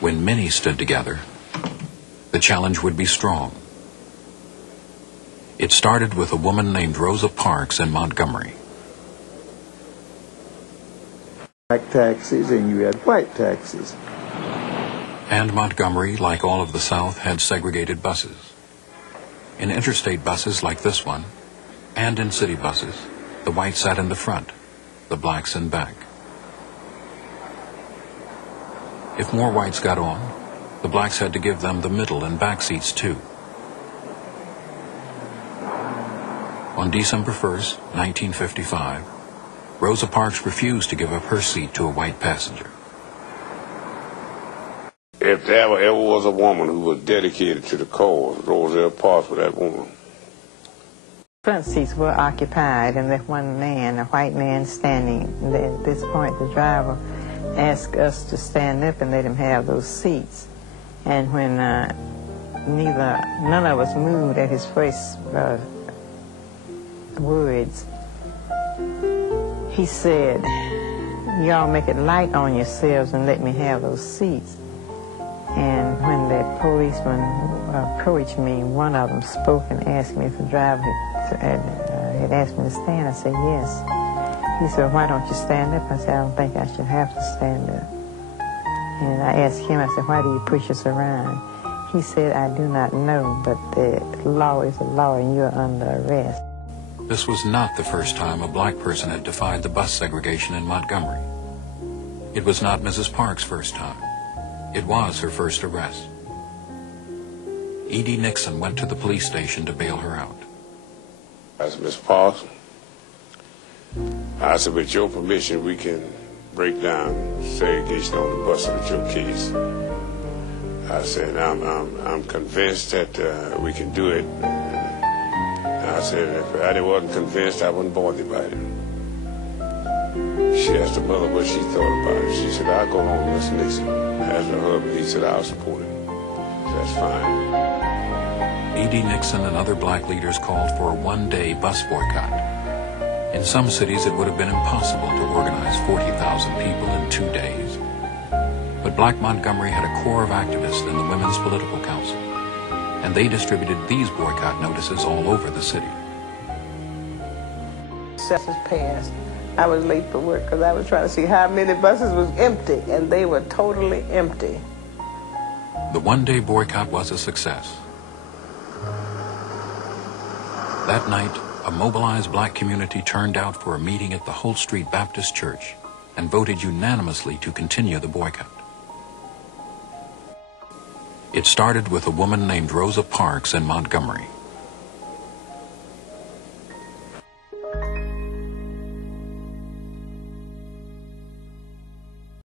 When many stood together, the challenge would be strong. It started with a woman named Rosa Parks in Montgomery. Black taxis and you had white taxis. And Montgomery, like all of the South, had segregated buses. In interstate buses like this one, and in city buses, the whites sat in the front, the blacks in back. If more whites got on, the blacks had to give them the middle and back seats too. On December 1st, 1955, Rosa Parks refused to give up her seat to a white passenger. If there ever was a woman who was dedicated to the cause, Rosa Parks was that woman. Front seats were occupied, and there one man, a white man, standing. At this point, the driver asked us to stand up and let him have those seats. And when none of us moved at his first words, he said, "Y'all make it light on yourselves and let me have those seats." And when the policeman approached me, one of them spoke and asked me if the driver had asked me to stand. I said, yes. He said, "Why don't you stand up?" I said, "I don't think I should have to stand up." And I asked him, I said, "Why do you push us around?" He said, "I do not know, but the law is the law and you're under arrest." This was not the first time a black person had defied the bus segregation in Montgomery. It was not Mrs. Parks' first time. It was her first arrest. E.D. Nixon went to the police station to bail her out. I said, "Miss Parks," I said, "with your permission, we can break down segregation on the bus with your case." I said, I'm convinced that we can do it. I said, if I wasn't convinced, I wouldn't bother about it. She asked her mother what she thought about it. She said, "I'll go home with Mr. Nixon." As her husband, he said, "I'll support it." That's fine. E.D. Nixon and other black leaders called for a one-day bus boycott. In some cities, it would have been impossible to organize 40,000 people in 2 days. But Black Montgomery had a core of activists in the Women's Political Council, and they distributed these boycott notices all over the city. Buses passed. I was late for work because I was trying to see how many buses was empty, and they were totally empty. The one-day boycott was a success. That night, a mobilized black community turned out for a meeting at the Holt Street Baptist Church and voted unanimously to continue the boycott. It started with a woman named Rosa Parks in Montgomery.